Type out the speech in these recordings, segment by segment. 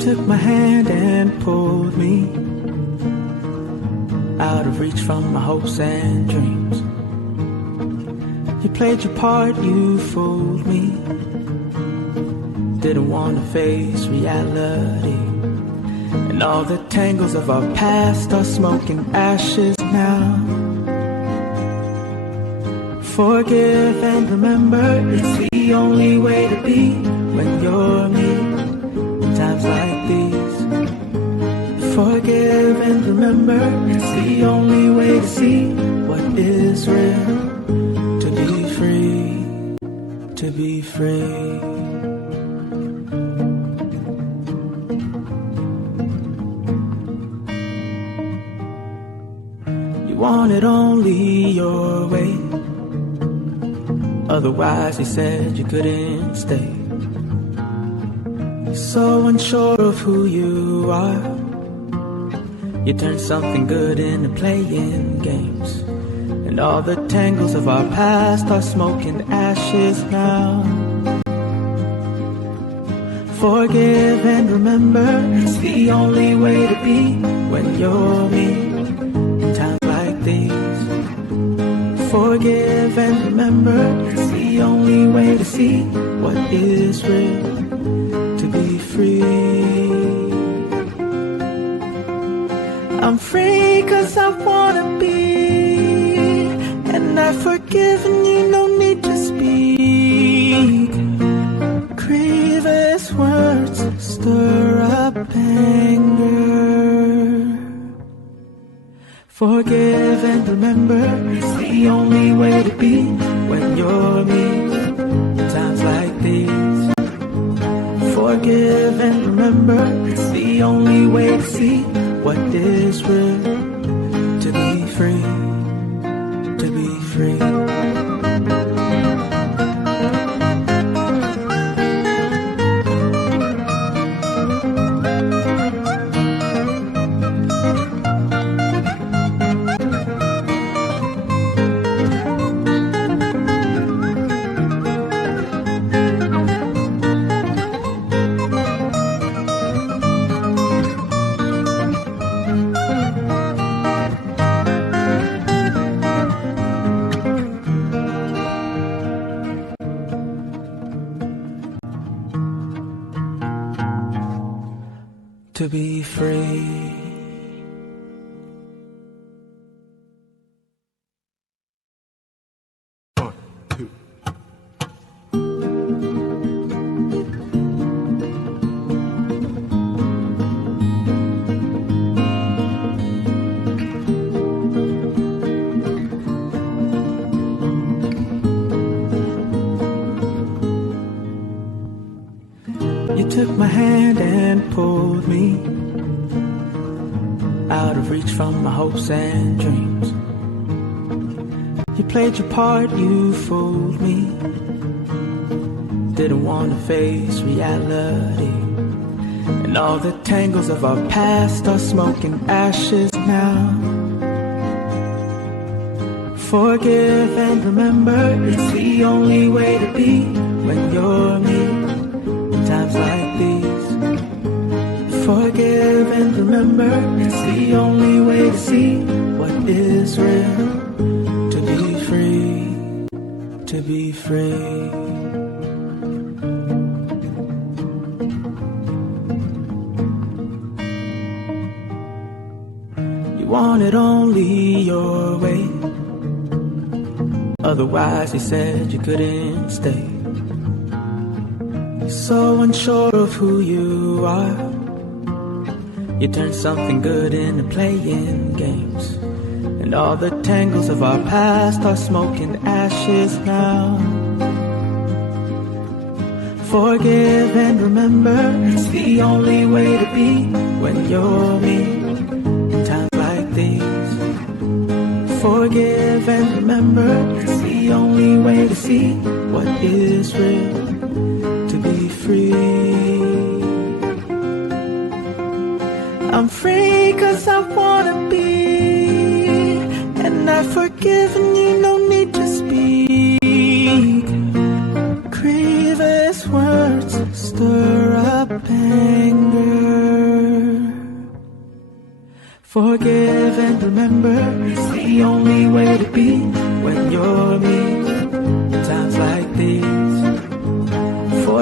took my hand and pulled me out of reach from my hopes and dreams. You played your part, you fooled me. Didn't want to face reality. And all the tangles of our past are smoking ashes now. Forgive and remember, it's the only way to be when you're me. In times like these, forgive and remember, it's the only way to see what is real. To be free, to be free. You wanted only your way. Otherwise, he said you couldn't stay. You're so unsure of who you are. You turned something good into playing games. And all the tangles of our past are smoking ashes now. Forgive and remember, it's the only way to be when you're me. In times like these, forgive and remember, it's the only way to see what is real. To be free. I'm free 'cause I wanna be, and I've forgiven you, no need to speak. Grievous words stir up anger. Forgive and remember, it's the only way to be when you're me. In times like these, forgive and remember, it's the only way to see what is real. To be free, to be free. To be free. You took my hand and pulled me out of reach from my hopes and dreams. You played your part, you fooled me. Didn't want to face reality. And all the tangles of our past are smoking ashes now. Forgive and remember, it's the only way to be when you're me. In times like these, forgive and remember, it's the only way to see what is real. To be free, to be free. You wanted only your way. Otherwise, he said you couldn't stay. You're so unsure of who you are. You turned something good into playing games. And all the tangles of our past are smoking ashes now. Forgive and remember, it's the only way to be when you're me. In times like these, forgive and remember, it's the only way to see what is real. To be free. I'm free 'cause I wanna be, and I've forgiven you, no need to speak. Grievous words stir up anger.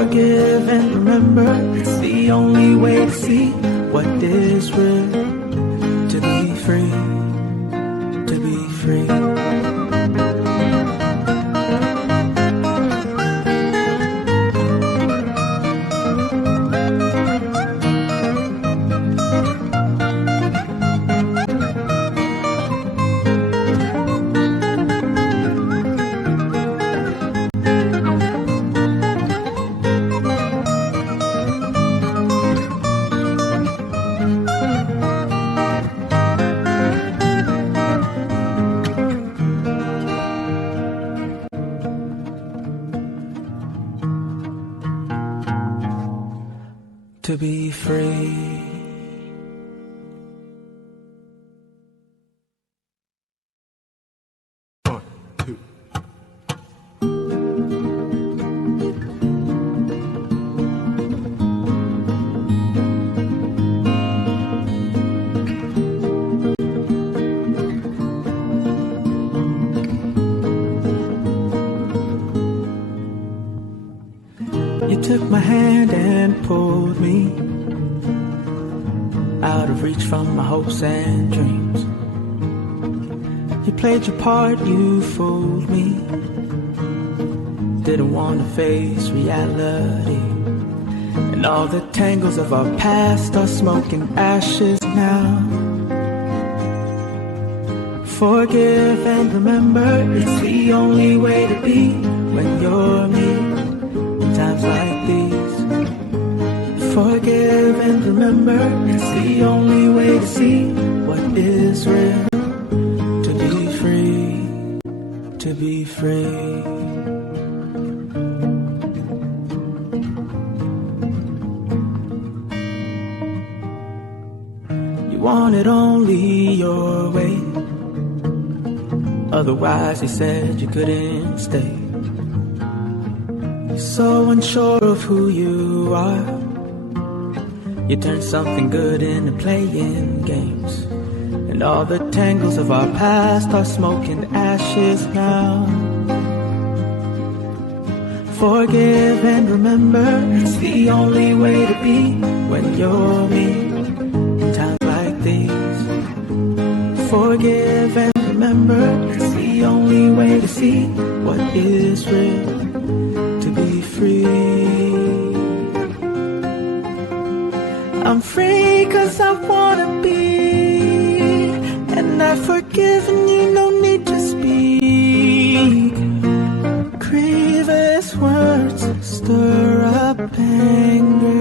Forgive and remember, it's the only way to see what is real. To be free, to be free. To be free. You took my hand and pulled me out of reach from my hopes and dreams. You played your part, you fooled me. Didn't want to face reality. And all the tangles of our past are smoke and ashes now. Forgive and remember, it's the only way to be when you're me. In times like these, forgive and remember, it's the only way to see what is real. To be free, to be free. You wanted only your way, otherwise you said you couldn't stay. So unsure of who you are, you turned something good into playing games. And all the tangles of our past are smoke and ashes now. Forgive and remember, it's the only way to be when you're me. In times like these, forgive and remember, it's the only way to see what is real. To be free. I'm free 'cause I wanna be, and I've forgiven you, no need to speak. Grievous words stir up anger.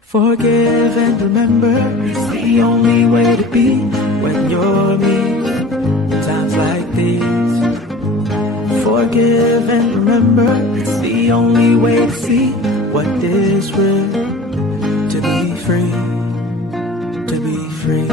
Forgive and remember, it's the only way to be when you're me. In times like these, forgive and remember, it's the only way to see what is real. To be free, to be free.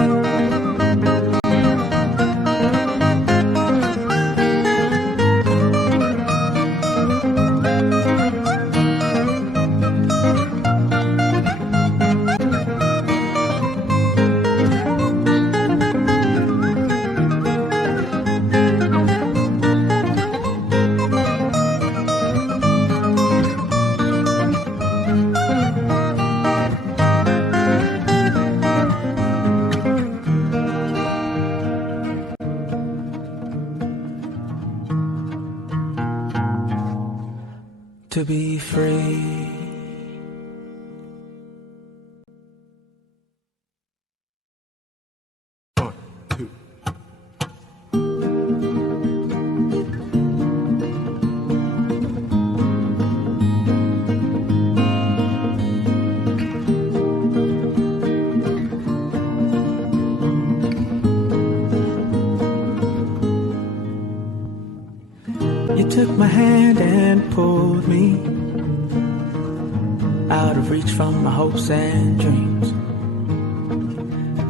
To be free. You took my hand and pulled me out of reach from my hopes and dreams.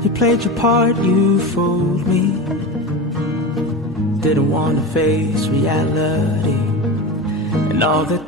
You played your part, you fooled me. Didn't want to face reality. And all the